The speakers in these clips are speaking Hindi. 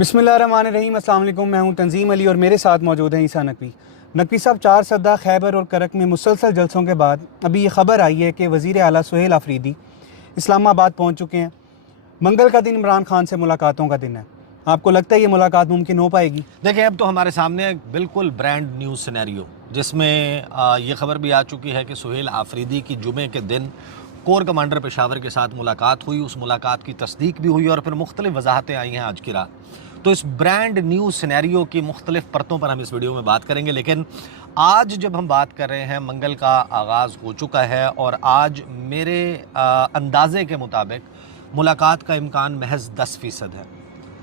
बिस्मिल्लाहिर्रहमानिर्रहीम। अस्सलाम वालेकुम। मैं हूं तंजीम अली और मेरे साथ मौजूद हैं ईसा नकवी। नकवी साहब, 4 सद्दा खैबर और करक में मुसलसल जलसों के बाद अभी ये खबर आई है कि वज़ीर आला सुहेल आफरीदी इस्लामाबाद पहुंच चुके हैं। मंगल का दिन इमरान खान से मुलाकातों का दिन है। आपको लगता है ये मुलाकात मुमकिन हो पाएगी? देखिए, अब तो हमारे सामने एक बिल्कुल ब्रांड न्यूज़ सिनेरियो जिसमें ये खबर भी आ चुकी है कि सुहेल आफरीदी की जुमे के दिन कोर कमांडर पेशावर के साथ मुलाकात हुई। उस मुलाकात की तस्दीक भी हुई और फिर मुख्तलिफ वजाहतें आई हैं आज की रात। तो इस ब्रांड न्यूज़ सिनेरियो की मुख्तलिफ परतों पर हम इस वीडियो में बात करेंगे। लेकिन आज जब हम बात कर रहे हैं, मंगल का आगाज़ हो चुका है और आज मेरे अंदाजे के मुताबिक मुलाकात का इम्कान महज 10% है।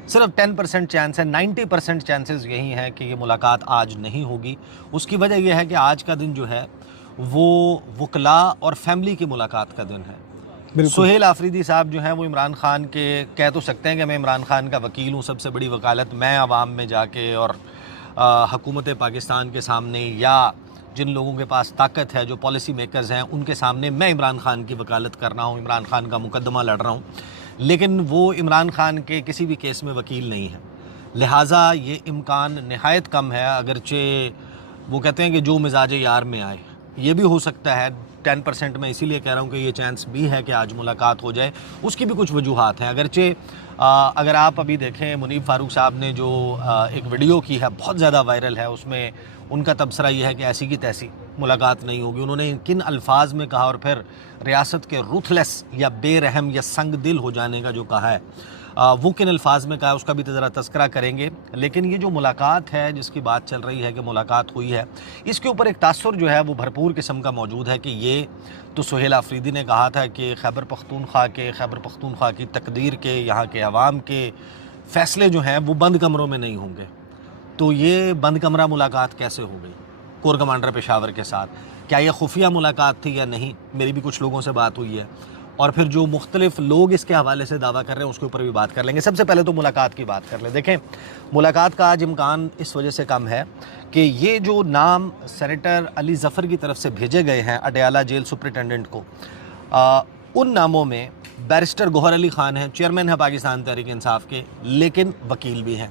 सिर्फ 10% चांस है। 90% चांसेस यही हैं कि ये मुलाकात आज नहीं होगी। उसकी वजह यह है कि आज का दिन जो है वो वकला और फैमिली की मुलाकात का दिन है। सुहेल आफरीदी साहब जो हैं वो इमरान खान के, कह तो सकते हैं कि मैं इमरान खान का वकील हूँ, सबसे बड़ी वकालत मैं आवाम में जाके और हुकूमत पाकिस्तान के सामने या जिन लोगों के पास ताकत है, जो पॉलिसी मेकर्स हैं, उनके सामने मैं इमरान खान की वकालत कर रहा हूँ, इमरान खान का मुकदमा लड़ रहा हूँ। लेकिन वो इमरान खान के किसी भी केस में वकील नहीं है, लिहाजा ये इम्कान नहायत कम है। अगरचे वो कहते हैं कि जो मिजाज यार में आए, ये भी हो सकता है। 10% मैं इसीलिए कह रहा हूँ कि ये चांस भी है कि आज मुलाकात हो जाए। उसकी भी कुछ वजूहात हैं। अगरचे अगर आप अभी देखें, मुनीब फ़ारूक साहब ने जो एक वीडियो की है, बहुत ज़्यादा वायरल है, उसमें उनका तबसरा ये है कि ऐसी की तैसी मुलाकात नहीं होगी। उन्होंने किन अल्फाज में कहा और फिर रियासत के रूथलेस या बेरहम या संग दिल हो जाने का जो कहा है, वो किन अल्फाज में कहा है, उसका भी तो ज़रा तस्करा करेंगे। लेकिन ये जो मुलाकात है जिसकी बात चल रही है कि मुलाकात हुई है, इसके ऊपर एक तासुर जो है वो भरपूर किस्म का मौजूद है कि ये तो सुहेल आफरीदी ने कहा था कि खैबर पख्तूनख्वा की तकदीर के, यहाँ के अवाम के फ़ैसले जो हैं वो बंद कमरों में नहीं होंगे। तो ये बंद कमरा मुलाकात कैसे हो गई कोर कमांडर पेशावर के साथ? क्या ये खुफिया मुलाकात थी या नहीं? मेरी भी कुछ लोगों से बात हुई है और फिर जो मुख्तलिफ लोग इसके हवाले से दावा कर रहे हैं उसके ऊपर भी बात कर लेंगे। सबसे पहले तो मुलाकात की बात कर लें। देखें, मुलाकात का आज इम्कान इस वजह से कम है कि ये जो नाम सेनेटर अली ज़फ़र की तरफ से भेजे गए हैं अडयाला जेल सुपरिटेंडेंट को, उन नामों में बैरिस्टर गौहर अली ख़ान हैं, चेयरमैन है पाकिस्तान तहरीक इंसाफ के, लेकिन वकील भी हैं।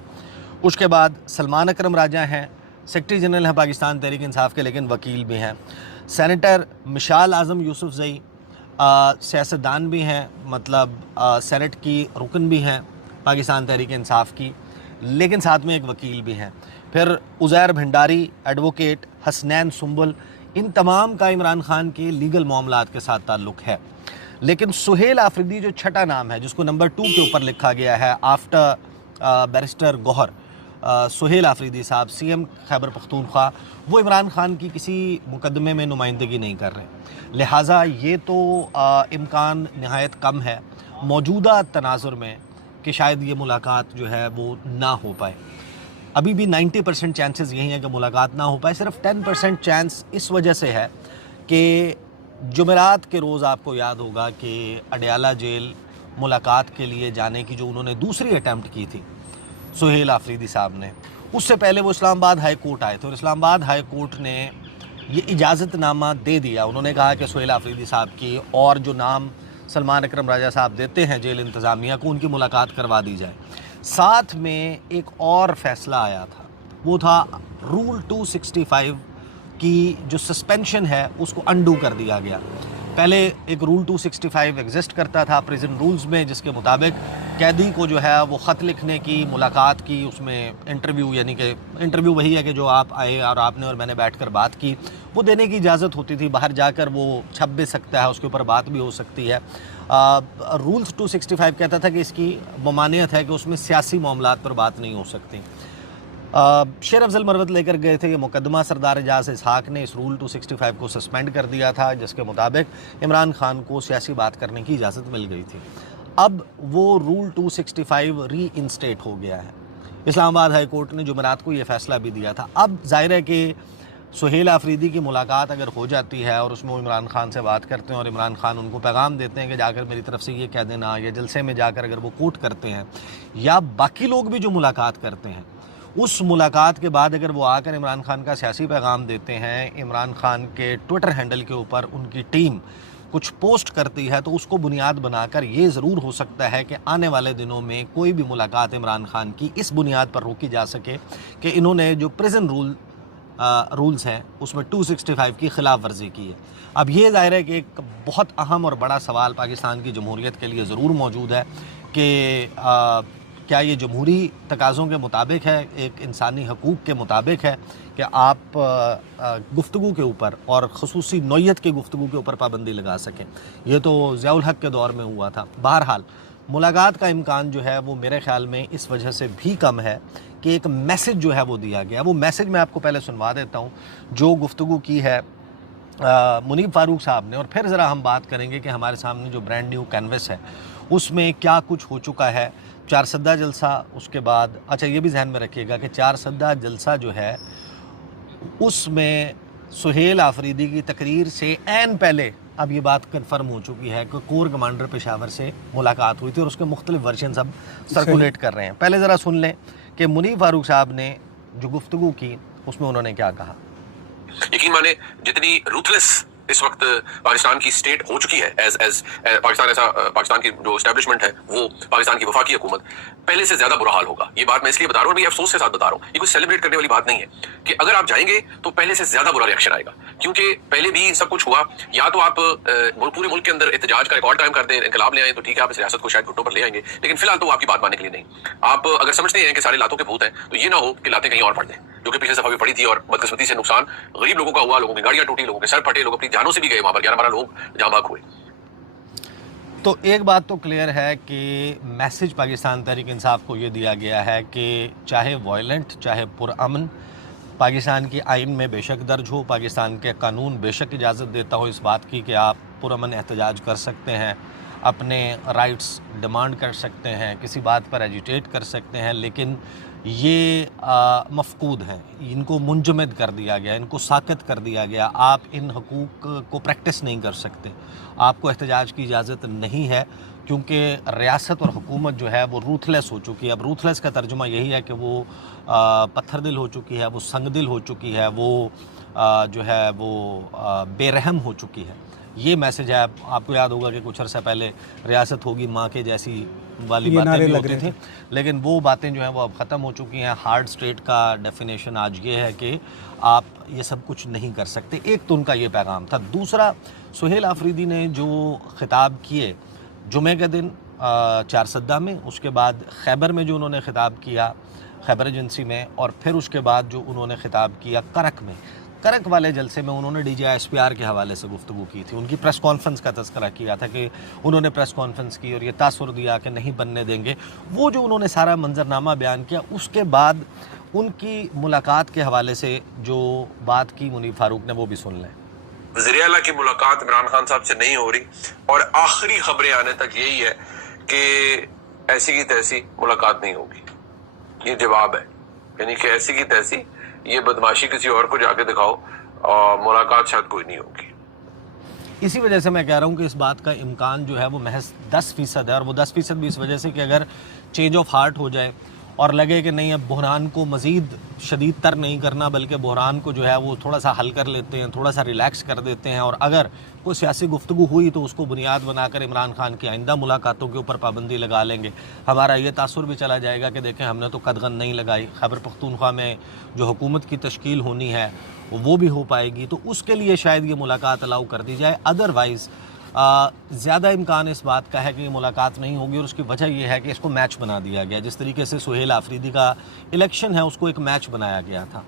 उसके बाद सलमान अकरम राजा हैं, सेक्रेटरी जनरल हैं पाकिस्तान तहरीक इंसाफ के, लेकिन वकील भी हैं। सेनेटर मिशाल आज़म यूसुफ ज़ई सियासतदान भी हैं, मतलब सेनेट की रुकन भी हैं पाकिस्तान तहरीक इंसाफ की, लेकिन साथ में एक वकील भी हैं। फिर उज़ैर भंडारी एडवोकेट, हसनैन सुंबुल, इन तमाम का इमरान खान के लीगल मामलात के साथ ताल्लुक़ है। लेकिन सुहेल आफरीदी जो छठा नाम है, जिसको नंबर 2 के ऊपर लिखा गया है आफ्टर बैरिस्टर गौहर, सुहेल आफरीदी साहब CM खैबर पख्तूनख्वा, वो इमरान खान की किसी मुकदमे में नुमाइंदगी नहीं कर रहे। लिहाजा ये तो इम्कान नहायत कम है मौजूदा तनाजुर में कि शायद ये मुलाकात जो है वो ना हो पाए। अभी भी 90% चांसेस यही हैं कि मुलाकात ना हो पाए। सिर्फ 10% चांस इस वजह से है कि जुमेरात के रोज़ आपको याद होगा कि अडयाला जेल मुलाकात के लिए जाने की जो उन्होंने दूसरी अटैम्प्ट की थी सुहेल आफरीदी साहब ने, उससे पहले वो इस्लामाबाद हाई कोर्ट आए थे और इस्लामाबाद हाई कोर्ट ने ये इजाज़तनामा दे दिया। उन्होंने कहा कि सुहेल आफरीदी साहब की और जो नाम सलमान अकरम राजा साहब देते हैं जेल इंतज़ामिया को, उनकी मुलाकात करवा दी जाए। साथ में एक और फ़ैसला आया था, वो था रूल 265 की जो सस्पेंशन है उसको अंडू कर दिया गया। पहले एक रूल 265 एग्जिस्ट करता था प्रिजन रूल्स में, जिसके मुताबिक कैदी को जो है वो ख़त लिखने की, मुलाकात की, उसमें इंटरव्यू, यानी कि इंटरव्यू वही है कि जो आप आए और आपने और मैंने बैठकर बात की, वो देने की इजाज़त होती थी। बाहर जाकर वो छप भी सकता है, उसके ऊपर बात भी हो सकती है। रूल्स 265 कहता था कि इसकी ममानियत है कि उसमें सियासी मामलात पर बात नहीं हो सकती। शेर अफजल मरवत लेकर गए थे ये मुकदमा, सरदार एजाज इसहाक ने इस रूल 265 को सस्पेंड कर दिया था, जिसके मुताबिक इमरान खान को सियासी बात करने की इजाज़त मिल गई थी। अब वो रूल 265 री इंस्टेट हो गया है। इस्लामाबाद हाई कोर्ट ने जुमेरात को ये फ़ैसला भी दिया था। अब जाहिर है कि सुहेल आफरीदी की मुलाकात अगर हो जाती है और उसमें वो इमरान खान से बात करते हैं और इमरान खान उनको पैगाम देते हैं कि जाकर मेरी तरफ से ये कह देना, या जलसे में जाकर अगर वो कोट करते हैं, या बाकी लोग भी जो मुलाकात करते हैं, उस मुलाकात के बाद अगर वो आकर इमरान खान का सियासी पैगाम देते हैं, इमरान खान के ट्विटर हैंडल के ऊपर उनकी टीम कुछ पोस्ट करती है तो उसको बुनियाद बनाकर ये ज़रूर हो सकता है कि आने वाले दिनों में कोई भी मुलाकात इमरान खान की इस बुनियाद पर रोकी जा सके कि इन्होंने जो प्रिजन रूल्स हैं उसमें 265 की खिलाफ वर्जी की है। अब ये ज़ाहिर है कि एक बहुत अहम और बड़ा सवाल पाकिस्तान की जमहूरियत के लिए ज़रूर मौजूद है कि क्या ये जमहूरी तकाज़ों के मुताबिक है, एक इंसानी हकूक़ के मुताबिक है कि आप गुफ्तगू के ऊपर और ख़ुसूसी नौइयत की गुफ्तगू के ऊपर पाबंदी लगा सकें। ये तो ज़ियाउल हक़ के दौर में हुआ था। बहरहाल मुलाकात का इम्कान जो है वो मेरे ख़्याल में इस वजह से भी कम है कि एक मैसेज जो है वो दिया गया। वो मैसेज मैं आपको पहले सुनवा देता हूँ जो गुफ्तगू की है मुनीब फ़ारूक साहब ने, और फिर ज़रा हम बात करेंगे कि हमारे सामने जो ब्रांड न्यू कैनवस है उसमें क्या कुछ हो चुका है। चारसद्दा जलसा, उसके बाद अच्छा ये भी जहन में रखिएगा कि चारसद्दा जलसा जो है उसमें सुहेल आफरीदी की तकरीर से ऐन पहले अब ये बात कन्फर्म हो चुकी है कि कोर कमांडर पेशावर से मुलाकात हुई थी और उसके मुख्तलिफ वर्जन्स अब सर्कुलेट कर रहे हैं। पहले ज़रा सुन लें कि मुनीब फ़ारूक साहब ने जो गुफ्तगू की उसमें उन्होंने क्या कहा। यकीन माने जितनी रूथलेस इस वक्त पाकिस्तान की स्टेट हो चुकी है, एज पाकिस्तान की जो एस्टेब्लिशमेंट है वो पाकिस्तान की वफाकी हुकूमत, पहले से ज्यादा बुरा हाल होगा। ये बात मैं इसलिए बता रहा हूँ, अफसोस के साथ बता रहा हूँ, ये कुछ सेलिब्रेट करने वाली बात नहीं है कि अगर आप जाएंगे तो पहले से ज्यादा बुरा रिएक्शन आएगा, क्योंकि पहले भी सब कुछ हुआ। या तो आप पूरे मुल्क के अंदर एहतजाज का रिकॉर्ड कायम कर दें, इनकलाब ले आए तो ठीक है, आप इस रियासत को शायद घुटनों पर ले आएंगे, लेकिन फिलहाल तो आपकी बात मानने के लिए नहीं। आप अगर समझते हैं कि सारे लातों के भूत हैं तो ये ना हो कि लातें कहीं और पड़ दें, जो कि पिछले दफा भी पड़ी थी और बदकिस्मती से नुकसान गरीब लोगों का हुआ, लोगों की गाड़ियां टूटी, लोगों के सर फटे, लोग अपनी जानों से भी गए, वहां पर 11-12 लोग जाँ बाग हुए। तो एक बात तो क्लियर है कि मैसेज पाकिस्तान तहरीक इंसाफ को ये दिया गया है कि चाहे वायलेंट चाहे पुरअमन, पाकिस्तान की आइन में बेशक दर्ज हो, पाकिस्तान के कानून बेशक इजाज़त देता हो इस बात की कि आप पुरअमन एहतजाज कर सकते हैं, अपने राइट्स डिमांड कर सकते हैं, किसी बात पर एजिटेट कर सकते हैं, लेकिन ये मफकूद हैं, इनको मुंजमद कर दिया गया, इनको साकत कर दिया गया। आप इन हकूक़ को प्रैक्टिस नहीं कर सकते, आपको एहतजाज की इजाज़त नहीं है, क्योंकि रियासत और हुकूमत जो है वो रूथलेस हो चुकी है। अब रूथलेस का तर्जुमा यही है कि वो पत्थर दिल हो चुकी है, वो संग दिल हो चुकी है, वो जो है वो बेरहम हो चुकी है। ये मैसेज है। आपको याद होगा कि कुछ अर्सा पहले रियासत होगी माँ के जैसी वाली बातें भी होती थी, लेकिन वो बातें जो हैं वो अब ख़त्म हो चुकी हैं। हार्ड स्टेट का डेफिनेशन आज ये है कि आप ये सब कुछ नहीं कर सकते। एक तो उनका ये पैगाम था। दूसरा, सुहेल आफरीदी ने जो खिताब किए जुमे के दिन चारसद्दा में, उसके बाद खैबर में जो उन्होंने खिताब किया खैबर एजेंसी में, और फिर उसके बाद जो उन्होंने खिताब किया करक में, करक वाले जलसे में उन्होंने DGI-SPR के हवाले से गुफ्तगू की थी। उनकी प्रेस कॉन्फ्रेंस का तज़किरा किया था कि उन्होंने प्रेस कॉन्फ्रेंस की और ये तासुर दिया कि नहीं बनने देंगे। वो जो उन्होंने सारा मंजरनामा बयान किया, उसके बाद उनकी मुलाकात के हवाले से जो बात की मुनीब फ़ारूक ने, वो भी सुन लें। वज़ीर आला की मुलाकात इमरान खान साहब से नहीं हो रही और आखिरी खबरें आने तक यही है कि ऐसी की तैसी मुलाकात नहीं होगी। ये जवाब है, यानी कि ऐसी की तैसी, ये बदमाशी किसी और को जाके दिखाओ और मुलाकात शायद कोई नहीं होगी। इसी वजह से मैं कह रहा हूँ कि इस बात का इम्कान जो है वो महज 10% है, और वो 10% भी इस वजह से कि अगर चेंज ऑफ हार्ट हो जाए और लगे कि नहीं अब बहरान को मज़ीद शदीद तर नहीं करना, बल्कि बहरान को जो है वो थोड़ा सा हल कर लेते हैं, थोड़ा सा रिलैक्स कर देते हैं, और अगर कोई सियासी गुफ्तगू हुई तो उसको बुनियाद बनाकर इमरान खान की आइंदा मुलाकातों के ऊपर पाबंदी लगा लेंगे, हमारा ये तासुर भी चला जाएगा कि देखें हमने तो कदगन नहीं लगाई। खैबर पख्तूनख्वा में जो हुकूमत की तश्कील होनी है वो भी हो पाएगी, तो उसके लिए शायद ये मुलाकात अलाउ कर दी जाए। अदरवाइज़ ज़्यादा इम्कान इस बात का है कि ये मुलाकात नहीं होगी, और उसकी वजह यह है कि इसको मैच बना दिया गया। जिस तरीके से सुहेल आफरीदी का इलेक्शन है उसको एक मैच बनाया गया था,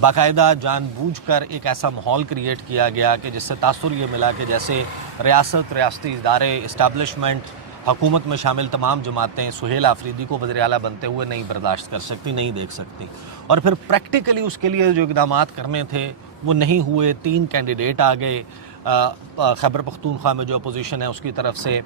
बाकायदा जानबूझकर एक ऐसा माहौल क्रिएट किया गया कि जिससे तासुर ये मिला कि जैसे रियासत, रियासती इदारे, इस्टेब्लिशमेंट, हुकूमत में शामिल तमाम जमातें सुहेल आफरीदी को वज़ीर आला बनते हुए नहीं बर्दाश्त कर सकती, नहीं देख सकती, और फिर प्रैक्टिकली उसके लिए जो इक़दामात करने थे वो नहीं हुए। 3 कैंडिडेट आ गए खैबर पख्तूनख्वा में जो अपोजिशन है उसकी तरफ से,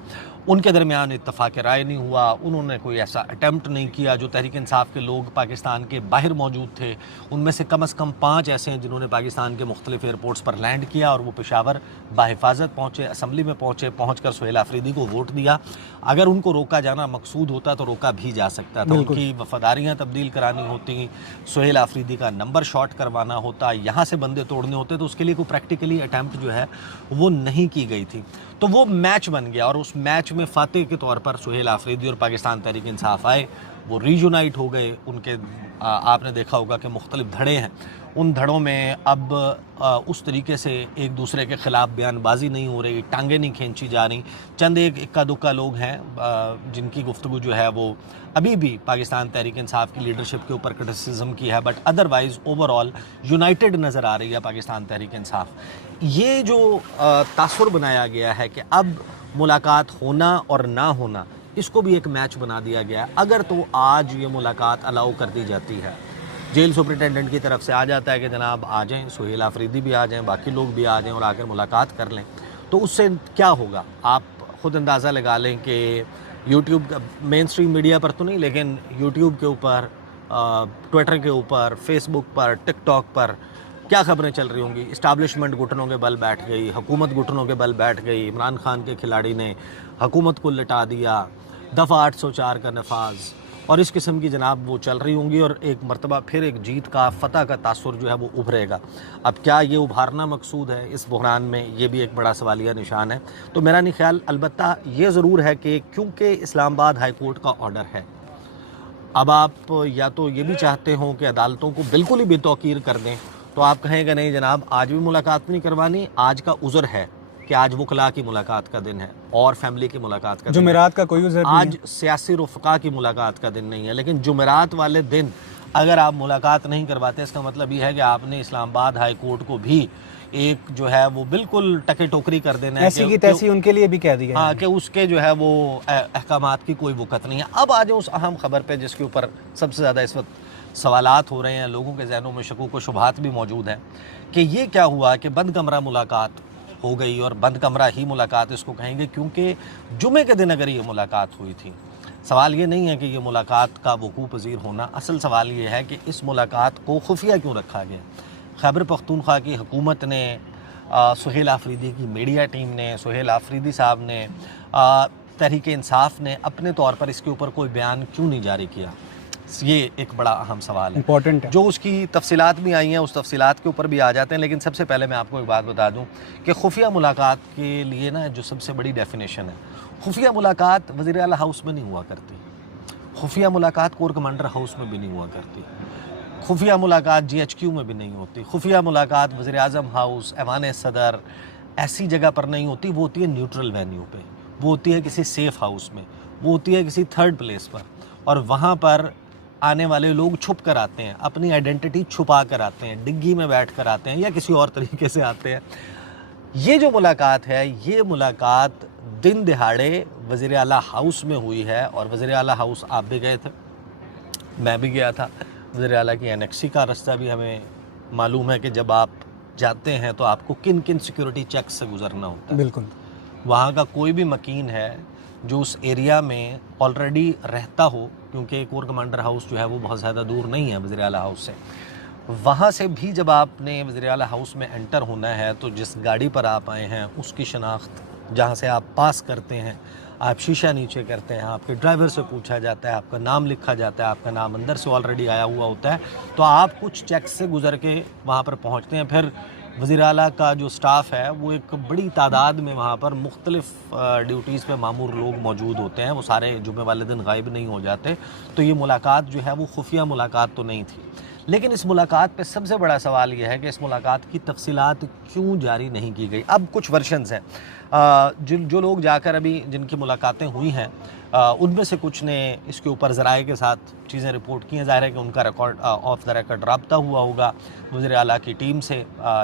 उनके दरमियान इत्तफ़ाक़ राय नहीं हुआ, उन्होंने कोई ऐसा अटैम्प्ट नहीं किया। जो तहरीक इंसाफ के लोग पाकिस्तान के बाहर मौजूद थे उनमें से कम 5 ऐसे हैं जिन्होंने पाकिस्तान के मुख्तलिफ एयरपोर्ट्स पर लैंड किया, और वो पेशावर बाहिफाजत पहुँचे, असम्बली में पहुँच कर सुहेल आफरीदी को वोट दिया। अगर उनको रोका जाना मकसूद होता तो रोका भी जा सकता था, उनकी वफादारियाँ तब्दील करानी होती, सुहेल आफरीदी का नंबर शॉर्ट करवाना होता, यहाँ से बंदे तोड़ने होते, तो उसके लिए कोई प्रैक्टिकली अटैम्प्ट जो है वो नहीं की गई थी। तो वो मैच बन गया और उस मैच में फातेह के तौर पर सुहेल आफरीदी और पाकिस्तान तहरीक इंसाफ आए। वो रीयूनाइट हो गए। उनके आपने देखा होगा कि मुख्तलिफ धड़े हैं, उन धड़ों में अब उस तरीके से एक दूसरे के ख़िलाफ़ बयानबाजी नहीं हो रही, टांगें नहीं खींची जा रही। चंद एक इक्का दुक्का लोग हैं जिनकी गुफ्तगू जो है वो अभी भी पाकिस्तान तहरीक इंसाफ की लीडरशिप के ऊपर क्रिटिसिज्म की है, बट अदरवाइज़ ओवरऑल यूनाइटेड नज़र आ रही है पाकिस्तान तहरीक इंसाफ। ये जो तासुर बनाया गया है कि अब मुलाकात होना और ना होना, इसको भी एक मैच बना दिया गया है। अगर तो आज ये मुलाकात अलाउ कर दी जाती है, जेल सुपरिटेंडेंट की तरफ से आ जाता है कि जनाब आ जाएं, सुहेल आफरीदी भी आ जाएं, बाकी लोग भी आ जाएं और आकर मुलाकात कर लें, तो उससे क्या होगा आप ख़ुद अंदाज़ा लगा लें कि यूट्यूब मेन स्ट्रीम मीडिया पर तो नहीं, लेकिन यूट्यूब के ऊपर, ट्विटर के ऊपर, फेसबुक पर, टिकटॉक पर क्या खबरें चल रही होंगी। इस्टाब्लिशमेंट घुटनों के बल बैठ गई, हुकूमत घुटनों के बल बैठ गई, इमरान खान के खिलाड़ी ने हुकूमत को लिटा दिया, दफ़ा 804 का नफाज और इस किस्म की जनाब वो चल रही होंगी और एक मरतबा फिर एक जीत का, फ़तह का तासुर जो है वो उभरेगा। अब क्या ये उभारना मकसूद है इस बहरान में, ये भी एक बड़ा सवालिया निशान है। तो मेरा नहीं ख्याल, अलबत्ता ये ज़रूर है कि क्योंकि इस्लामाबाद हाई कोर्ट का ऑर्डर है, अब आप या तो ये भी चाहते हो कि अदालतों को बिल्कुल ही बेतौकीर कर दें, तो आप कहेंगे नहीं जनाब आज भी मुलाकात नहीं करवानी, आज का उज़र है कि आज वकला की मुलाकात का दिन है और फैमिली की मुलाकात का दिन, जुमेरात का कोई उज़र नहीं आज सियासी रुफ़का की मुलाकात का दिन नहीं है। लेकिन जुमेरात वाले दिन अगर आप मुलाकात नहीं करवाते, इसका मतलब ये है कि आपने इस्लामाबाद हाई कोर्ट को भी एक जो है वो बिल्कुल टके टोकरी कर देना है, ऐसी की तैसी उनके लिए भी कह दिया। हाँ, कि उसके जो है वो अहकामात की कोई वक़्त नहीं है। अब आ जाए उस अहम ख़बर पे जिसके ऊपर सबसे ज़्यादा इस वक्त सवालात हो रहे हैं, लोगों के जहनों में शकूक व शुबहात भी मौजूद हैं कि ये क्या हुआ कि बंद कमरा मुलाकात हो गई, और बंद कमरा ही मुलाकात इसको कहेंगे क्योंकि जुमे के दिन अगर ये मुलाकात हुई थी। सवाल ये नहीं है कि ये मुलाकात का वकूअ पज़ीर होना, असल सवाल ये है कि इस मुलाकात को खुफिया क्यों रखा गया। खैबर पख्तूनख्वा की हुकूमत ने, सुहेल आफरीदी की मीडिया टीम ने, सुहेल आफरीदी साहब ने, तहरीक इंसाफ ने अपने तौर पर इसके ऊपर कोई बयान क्यों नहीं जारी किया, ये एक बड़ा अहम सवाल है, इम्पॉर्टेंट है। जो उसकी तफसीलात भी आई हैं, उस तफसीलात के ऊपर भी आ जाते हैं। लेकिन सबसे पहले मैं आपको एक बात बता दूं कि खुफिया मुलाकात के लिए ना जो सबसे बड़ी डेफिनेशन है, खुफिया मुलाकात वज़ीर आला हाउस में नहीं हुआ करती, खुफिया मुलाकात कोर कमांडर हाउस में भी नहीं हुआ करती, खुफिया मुलाकात GHQ में भी नहीं होती, खुफिया मुलाकात वज़ीर आज़म हाउस, ऐवान सदर, ऐसी जगह पर नहीं होती। वो होती है न्यूट्रल वेन्यू पे, वो होती है किसी सेफ़ हाउस में, वो होती है किसी थर्ड प्लेस पर, और वहाँ पर आने वाले लोग छुप कर आते हैं, अपनी आइडेंटिटी छुपा कर आते हैं, डिग्गी में बैठ कर आते हैं या किसी और तरीके से आते हैं। ये जो मुलाकात है, ये मुलाकात दिन दिहाड़े वज़ीर आला हाउस में हुई है, और वज़ीर आला हाउस आप भी गए थे, मैं भी गया था। वज़ीर आला की एनेक्सी का रास्ता भी हमें मालूम है कि जब आप जाते हैं तो आपको किन किन सिक्योरिटी चेक से गुजरना होता है। बिल्कुल। वहाँ का कोई भी मकीन है जो उस एरिया में ऑलरेडी रहता हो, क्योंकि कोर कमांडर हाउस जो है वो बहुत ज़्यादा दूर नहीं है वज़ीर आला हाउस से, वहाँ से भी जब आपने वज़ीर आला हाउस में एंटर होना है तो जिस गाड़ी पर आप आए हैं उसकी शनाख्त, जहाँ से आप पास करते हैं, आप शीशा नीचे करते हैं, आपके ड्राइवर से पूछा जाता है, आपका नाम लिखा जाता है, आपका नाम अंदर से ऑलरेडी आया हुआ होता है, तो आप कुछ चेक्स से गुजर के वहाँ पर पहुँचते हैं। फिर वज़ीर आला का जो स्टाफ़ है वो एक बड़ी तादाद में वहाँ पर मुख्तलिफ़ ड्यूटीज़ पे मामूर लोग मौजूद होते हैं, वो सारे जुमे वाले दिन गायब नहीं हो जाते। तो ये मुलाकात जो है वो खुफिया मुलाकात तो नहीं थी। लेकिन इस मुलाकात पे सबसे बड़ा सवाल ये है कि इस मुलाकात की तफसीलात क्यों जारी नहीं की गई। अब कुछ वर्शंस हैं, जो लोग जाकर अभी जिनकी मुलाकातें हुई हैं उनमें से कुछ ने इसके ऊपर ज़राए के साथ चीज़ें रिपोर्ट की हैं। ज़ाहिर है कि उनका रिकॉर्ड ऑफ द रिकॉर्ड रब्ता हुआ होगा वज़ीर आला की टीम से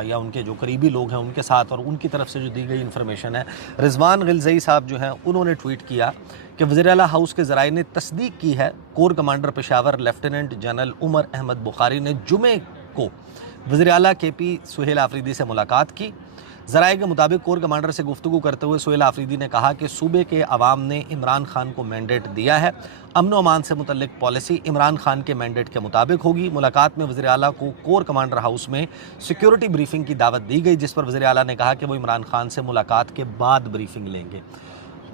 या उनके जो करीबी लोग हैं उनके साथ, और उनकी तरफ से जो दी गई इन्फॉर्मेशन है। रिजवान गिलज़ई साहब जो हैं उन्होंने ट्वीट किया कि वज़ीर आला हाउस के ज़राए ने तस्दीक की है, corps commander Peshawar lieutenant general Umar Ahmad Bukhari ने जुमे को वज़ीर आला KP सुहेल आफरीदी से मुलाकात की। ज़राए के मुताबिक कोर कमांडर से गुफ्तगू करते हुए सुहेल आफरीदी ने कहा कि सूबे के अवाम ने इमरान खान को मैंडेट दिया है, अमन व अमान से मुतल्लिक पॉलिसी इमरान खान के मैंडेट के मुताबिक होगी। मुलाकात में वज़ीर आला को कोर कमांडर हाउस में सिक्योरिटी ब्रीफिंग की दावत दी गई, जिस पर वज़ीर आला ने कहा कि वो इमरान खान से मुलाकात के बाद ब्रीफिंग लेंगे।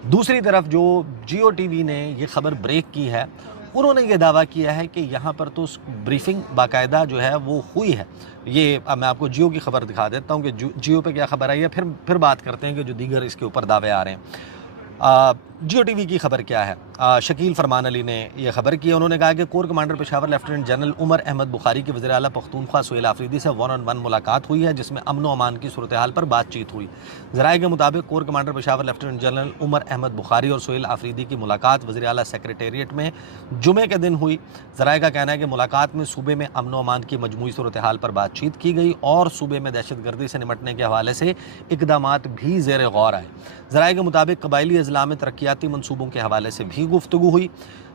दूसरी तरफ जो Jio TV ने ये खबर ब्रेक की है उन्होंने ये दावा किया है कि यहाँ पर तो ब्रीफिंग बाकायदा जो है वो हुई है। ये अब मैं आपको जियो की खबर दिखा देता हूँ कि जियो पे क्या खबर आई है, फिर बात करते हैं कि जो दीगर इसके ऊपर दावे आ रहे हैं। जियो टीवी की खबर क्या है, शकील फरमान अली ने यह खबर की। उन्होंने कहा कि corps commander Peshawar lieutenant general Umar Ahmad Bukhari की वज़ीर आला पख्तूनख्वा सुहेल आफरीदी से 1-on-1 मुलाकात हुई है, जिसमें अमन व अमान की सूरत हाल पर बातचीत हुई। ज़राए के मुताबिक corps commander Peshawar lieutenant general Umar Ahmad Bukhari और सुहेल आफरीदी की मुलाकात वज़ीर आला सेक्रेटेरिएट में जुमे के दिन हुई। ज़राए का कहना है कि मुलाकात में सूबे में अमन व अमान की मजमूई सूरत हाल पर बातचीत की गई और सूबे में दहशतगर्दी से निपटने के हवाले से इक़दामात भी ज़ेर गौर आए। ज़राए के मुताबिक कबायली अज़ला में तरक्याती मनसूबों के हवाले से भी गुफ्तगू हुई।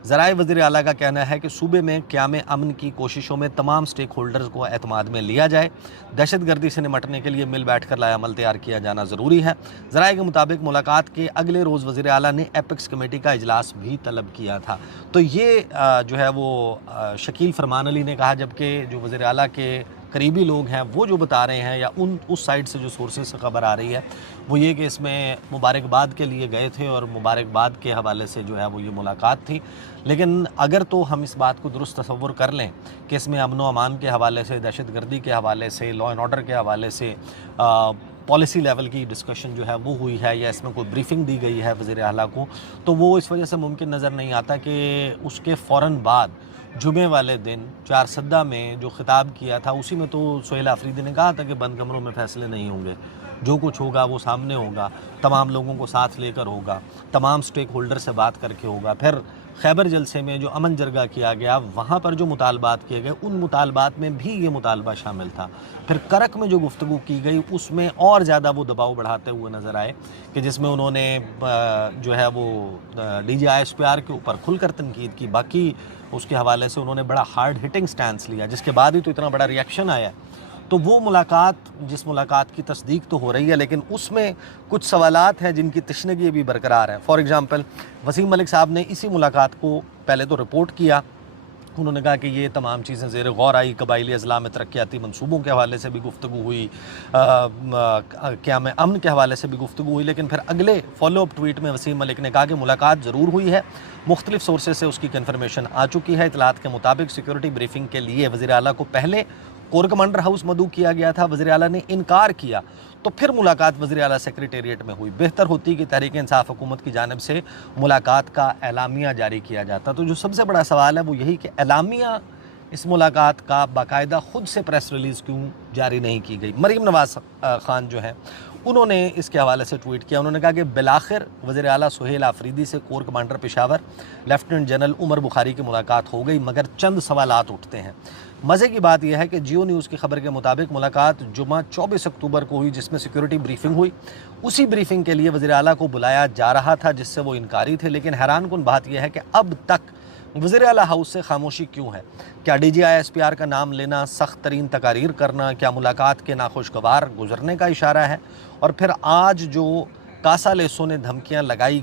ज़राए वज़ीर आला का कहना है कि सूबे में क़याम अमन की कोशिशों में तमाम स्टेक होल्डर्स को एतमाद में लिया जाए। दहशतगर्दी से निपटने के लिए मिल बैठ कर लाएअमल तैयार किया जाना ज़रूरी है। ज़राए के मुताबिक मुलाकात के अगले रोज़ वज़ीर आला ने एपेक्स कमेटी का इजलास भी तलब किया था। तो ये जो है वो शकील फरमान अली ने कहा, जबकि जो वज़ीर आला के करीबी लोग हैं वो जो बता रहे हैं या उस साइड से जो सोर्सेज से खबर आ रही है वो ये कि इसमें मुबारकबाद के लिए गए थे और मुबारकबाद के हवाले से जो है वो ये मुलाकात थी। लेकिन अगर तो हम इस बात को दुरुस्त तसव्वुर कर लें कि इसमें अमन व अमान के हवाले से, दहशतगर्दी के हवाले से, लॉ एंड ऑर्डर के हवाले से पॉलिसी लेवल की डिस्कशन जो है वो हुई है या इसमें कोई ब्रीफिंग दी गई है वज़ीर आला को, तो वो इस वजह से मुमकिन नज़र नहीं आता कि उसके फ़ौरन बाद जुमे वाले दिन चारसद्दा में जो खिताब किया था उसी में तो सुहेल आफरीदी ने कहा था कि बंद कमरों में फ़ैसले नहीं होंगे, जो कुछ होगा वो सामने होगा, तमाम लोगों को साथ लेकर होगा, तमाम स्टेक होल्डर से बात करके होगा। फिर खैबर जलसे में जो अमन जरगा किया गया वहाँ पर जो मुतालबात किए गए उन मुतालबात में भी ये मुतालबा शामिल था। फिर करक में जो गुफ्तगू की गई उसमें और ज़्यादा वो दबाव बढ़ाते हुए नज़र आए कि जिसमें उन्होंने जो है वो DGI-SPR के ऊपर खुलकर तनकीद की। बाकी उसके हवाले से उन्होंने बड़ा हार्ड हिटिंग स्टैंस लिया, जिसके बाद ही तो इतना बड़ा रिएक्शन आया। तो वो मुलाकात, जिस मुलाकात की तस्दीक तो हो रही है लेकिन उसमें कुछ सवालात हैं जिनकी तशनगी भी बरकरार है। फॉर एग्ज़ाम्पल वसीम मलिक साहब ने इसी मुलाकात को पहले तो रिपोर्ट किया। उन्होंने कहा कि ये तमाम चीज़ें ज़ेर गौर आई, कबायली अज़ला में तरक्याती मनसूबों के हवाले से भी गुफ्तगू हुई, क़याम अमन के हवाले से भी गुफ्तगू हुई। लेकिन फिर अगले फॉलोअप ट्वीट में वसीम मलिक ने कहा कि मुलाकात ज़रूर हुई है, मुख्तलिफ़ सोर्सेज से उसकी कन्फर्मेशन आ चुकी है। इतलात के मुताबिक सिक्योरिटी ब्रीफिंग के लिए वज़ीर आला को पहले कोर कमांडर हाउस मदऊ किया गया था, वज़ीर आला ने इनकार किया तो फिर मुलाकात वज़ीर आला सेक्रेटेरिएट में हुई। बेहतर होती कि तहरीक इंसाफ हुकूमत की जानिब से मुलाकात का एलामिया जारी किया जाता। तो जो सबसे बड़ा सवाल है वो यही कि एलामिया इस मुलाकात का बाकायदा ख़ुद से प्रेस रिलीज़ क्यों जारी नहीं की गई। मरीम नवाज़ ख़ान जो हैं उन्होंने इसके हवाले से ट्वीट किया। उन्होंने कहा कि बिलाखिर वज़ीर आला सुहेल आफरीदी से corps commander Peshawar lieutenant general Umar Bukhari की मुलाकात हो गई, मगर चंद सवालात उठते हैं। मज़े की बात यह है कि जियो न्यूज़ की खबर के मुताबिक मुलाकात जुमा 24 अक्टूबर को हुई, जिसमें सिक्योरिटी ब्रीफिंग हुई। उसी ब्रीफिंग के लिए वज़ीर आला को बुलाया जा रहा था, जिससे वो इनकारी थे। लेकिन हैरानकुन बात यह है कि अब तक वज़ीर आला हाउस से खामोशी क्यों है। क्या DGI-SPR का नाम लेना, सख्त तरीन तकारीर करना, क्या मुलाकात के नाखुशगवार गुजरने का इशारा है? और फिर आज जो कासा लेसो ने धमकियाँ लगाई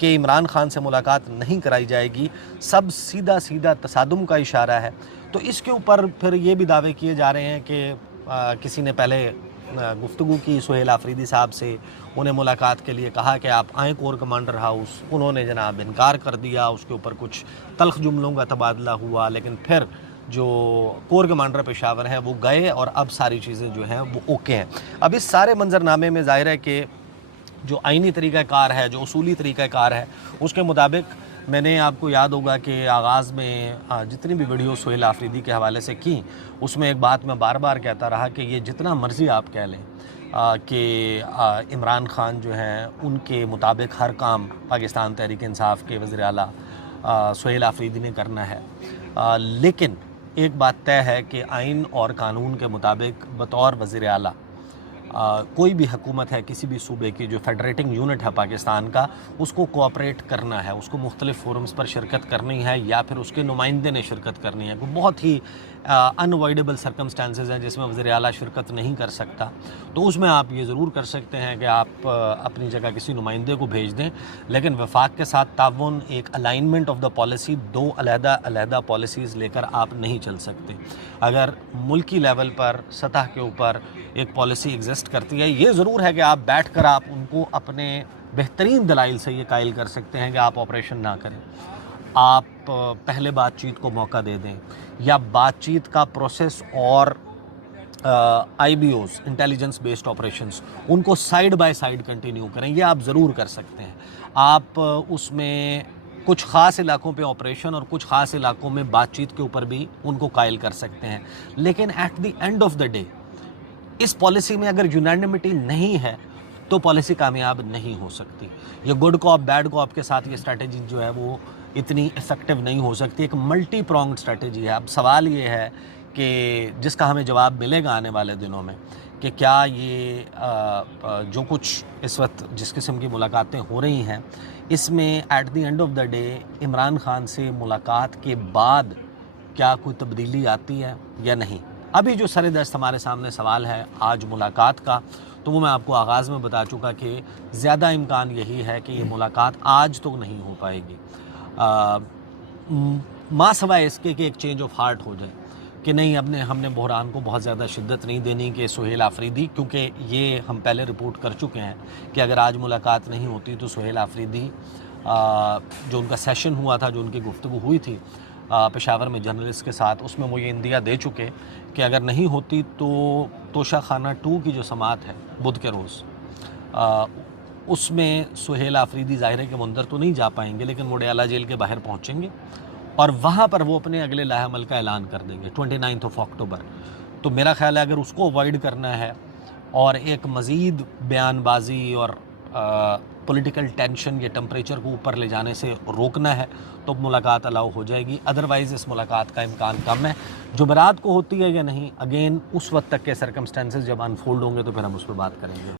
कि इमरान खान से मुलाकात नहीं कराई जाएगी, सब सीधा सीधा तसादुम का इशारा है। तो इसके ऊपर फिर ये भी दावे किए जा रहे हैं कि किसी ने पहले गुफ्तगू की सुहेल आफरीदी साहब से, उन्हें मुलाकात के लिए कहा कि आप आएँ कोर कमांडर हाउस, उन्होंने जनाब इनकार कर दिया। उसके ऊपर कुछ तल्ख जुमलों का तबादला हुआ, लेकिन फिर जो कोर कमांडर पेशावर हैं वो गए और अब सारी चीज़ें जो हैं वो ओके हैं। अब इस सारे मंजरनामे में ज़ाहिर है कि जो आइनी तरीक़ाकार है, जो उसूली तरीक़ाकार है, उसके मुताबिक मैंने आपको याद होगा कि आगाज़ में जितनी भी वीडियो सुहेल आफरीदी के हवाले से की, उसमें एक बात मैं बार बार कहता रहा कि ये जितना मर्ज़ी आप कह लें कि इमरान खान जो हैं उनके मुताबिक हर काम पाकिस्तान तहरीक इंसाफ के वज़ीर आला सुहेल आफरीदी ने करना है, लेकिन एक बात तय है कि आइन और कानून के मुताबिक बतौर वज़ीर आला कोई भी हुकूमत है किसी भी सूबे की, जो फेडरेटिंग यूनिट है पाकिस्तान का, उसको कोऑपरेट करना है, उसको मुख्तलिफ़ फोरम्स पर शिरकत करनी है या फिर उसके नुमाइंदे ने शिरकत करनी है। बहुत ही अनअवॉइडेबल सर्कमस्टांसेस हैं जिसमें वज़ीर आला शिरकत नहीं कर सकता, तो उसमें आप ये ज़रूर कर सकते हैं कि आप अपनी जगह किसी नुमाइंदे को भेज दें, लेकिन वफाक के साथ ताउन, एक अलाइनमेंट ऑफ द पॉलिसी, दो अलहदा पॉलिसीज़ लेकर आप नहीं चल सकते। अगर मुल्की लेवल पर, सतह के ऊपर एक पॉलिसी एग्जिस्ट करती है, ये ज़रूर है कि आप बैठ कर आप उनको अपने बेहतरीन दलाइल से ये कायल कर सकते हैं कि आप ऑपरेशन ना करें। आप पहले बातचीत को मौका दे दें, या बातचीत का प्रोसेस और IBOs इंटेलिजेंस बेस्ड ऑपरेशंस उनको साइड बाय साइड कंटिन्यू करें, ये आप ज़रूर कर सकते हैं। आप उसमें कुछ ख़ास इलाकों पे ऑपरेशन और कुछ ख़ास इलाकों में बातचीत के ऊपर भी उनको कायल कर सकते हैं। लेकिन at the end of the day इस पॉलिसी में अगर यूनानिमिटी नहीं है तो पॉलिसी कामयाब नहीं हो सकती। ये गुड कॉप बैड कॉप के साथ ये स्ट्रैटेजी जो है वो इतनी इफ़ेक्टिव नहीं हो सकती। एक मल्टी प्रोंग्ड स्ट्रैटेजी है। अब सवाल ये है कि जिसका हमें जवाब मिलेगा आने वाले दिनों में कि क्या ये जो कुछ इस वक्त जिस किस्म की मुलाकातें हो रही हैं इसमें at the end of the day Imran Khan से मुलाकात के बाद क्या कोई तब्दीली आती है या नहीं। अभी जो सरेदस्त हमारे सामने सवाल है आज मुलाकात का, तो वो मैं आपको आगाज़ में बता चुका कि ज़्यादा इम्कान यही है कि ये मुलाकात आज तो नहीं हो पाएगी, माँ सवाए इसके कि एक चेंज ऑफ हार्ट हो जाए कि नहीं हमने बहरान को बहुत ज़्यादा शिद्दत नहीं देनी कि सुहेल आफरीदी, क्योंकि ये हम पहले रिपोर्ट कर चुके हैं कि अगर आज मुलाकात नहीं होती तो सुहेल आफरीदी जो उनका सेशन हुआ था, जो उनकी गुफ्तगू हुई थी पेशावर में जर्नलिस्ट के साथ, उसमें वो ये इंदिया दे चुके कि अगर नहीं होती तो तोशा खाना 2 की जो समात है बुध के रोज़ उसमें सुहेल आफरीदी ज़ाहिर है कि मंदिर तो नहीं जा पाएंगे, लेकिन मोडियाला जेल के बाहर पहुंचेंगे और वहाँ पर वो अपने अगले लाहेअमल का ऐलान कर देंगे 29 अक्टूबर। तो मेरा ख्याल है अगर उसको अवॉइड करना है और एक मज़ीद बयानबाजी और पॉलिटिकल टेंशन या टेम्परेचर को ऊपर ले जाने से रोकना है तो मुलाकात अलाउ हो जाएगी। अदरवाइज़ इस मुलाकात का इम्कान कम है। जुमेरात को होती है या नहीं, अगेन उस वक्त तक के सर्कमस्टेंसेस जब अनफोल्ड होंगे तो फिर हम उस पर बात करेंगे।